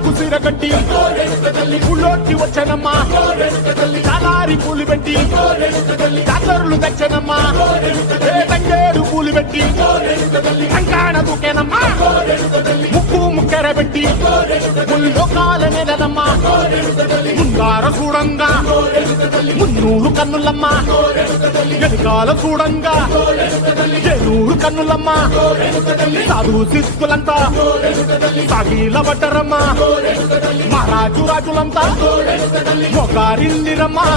కాళ్ళకు సీర కట్టి పుల్లోకి వచ్చనమ్మా చాలారి పూలు పెట్టి జాతరులు తెచ్చనమ్మా తంగేడు పూలు పెట్టి కంకాణ దూకేనమ్మా ముక్కు ముక్కెర పెట్టి ముల్లోకాల నెలనమ్మా ముందార చూడంగా మున్నూరు కన్నులమ్మా వెనకాల చూడంగా ఏనూరు కన్నులమ్మా సాధు శిస్తులంతా సాగిల పడ్డరమ్మా మహారాజు రాజులంతా మొగారిల్లిరమ్మా